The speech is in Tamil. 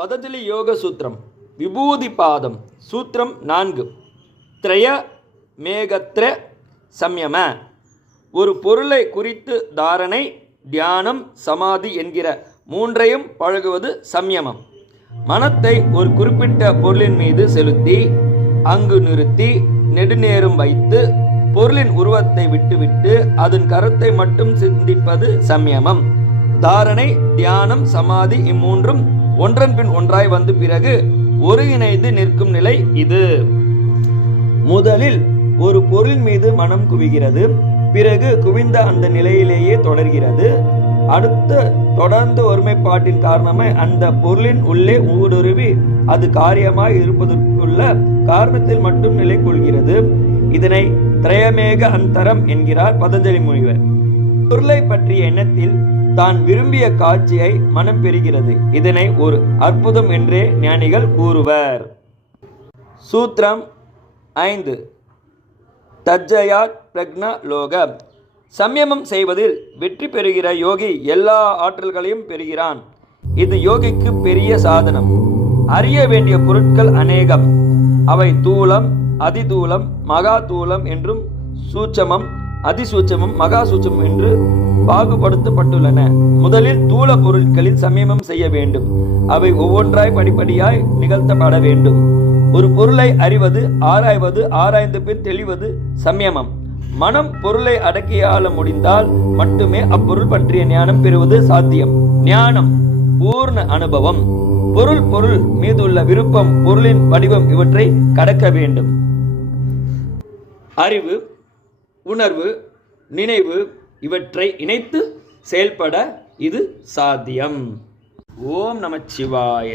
பதஞ்சலி யோக சூத்திரம் விபூதி பாதம் சூத்திரம் 4 திரய மேகத்ர சம்யம. ஒரு பொருளை குறித்து தாரணை, தியானம், சமாதி என்கிற மூன்றையும் பழகுவது சம்யமம். மனத்தை ஒரு குறிப்பிட்ட பொருளின் மீது செலுத்தி அங்கு நிறுத்தி நெடுநேரம் வைத்து பொருளின் உருவத்தை விட்டுவிட்டு அதன் கருத்தை மட்டும் சிந்திப்பது சம்யமம். தாரணை, தியானம், சமாதி இம்மூன்றும் ஒன்றன் பின் ஒன்றாய் வந்து பிறகு ஒருங்கிணைந்து நிற்கும் நிலை இது. முதலில் ஒரு பொருள் மீது மனம் குவிகிறது, பிறகு குவிந்த அந்த நிலையிலேயே தொடர்கிறது. அடுத்து தொடர்ந்து ஒருமைப்பாட்டின் காரணமாய் அந்த பொருளின் உள்ளே ஊடுருவி அது காரியமாய் இருப்பதற்குள்ள காரணத்தில் மட்டும் நிலை கொள்கிறது. இதனை திரயமேக அந்தரம் என்கிறார் பதஞ்சலி முனிவர். பொருளை பற்றிய எண்ணத்தில் தான் விரும்பிய காட்சியை மனம் பெறுகிறது. இதனை ஒரு அற்புதம் என்றே ஞானிகள் கூறுவர். சூத்திரம் 5 தஜ்ஜயாத் பிரக்ஞா லோக. சம்யமம் செய்வதில் வெற்றி பெறுகிற யோகி எல்லா ஆற்றல்களையும் பெறுகிறான். இது யோகிக்கு பெரிய சாதனம். அறிய வேண்டிய பொருட்கள் அநேகம். அவை தூலம், அதிதூலம், மகா தூலம் என்றும் சூட்சமம், அதிசூட்சமம், மகா சூட்சமம் என்று பாகுபடுத்தப்பட்டுள்ளன. முதலில் தூள பொருட்களில் சம்யமம் செய்ய வேண்டும். அவை ஒவ்வொன்றாய் படிப்படியாய் நிகழ்த்தப்பட வேண்டும். ஒரு பொருளை அறிவது, ஆராய்வது, ஆராய்ந்து பின் தெளிவது சம்யமம். மனம் பொருளை அடக்கியாள முடிந்தால் மட்டுமே அப்பொருள் பற்றிய ஞானம் பெறுவது சாத்தியம். ஞானம் பூர்ண அனுபவம். பொருள் மீதுள்ள விருப்பம், பொருளின் வடிவம் இவற்றை கடக்க வேண்டும். அறிவு, உணர்வு, நினைவு இவற்றை இணைத்து செயல்பட இது சாத்தியம். ஓம் நமச்சிவாய.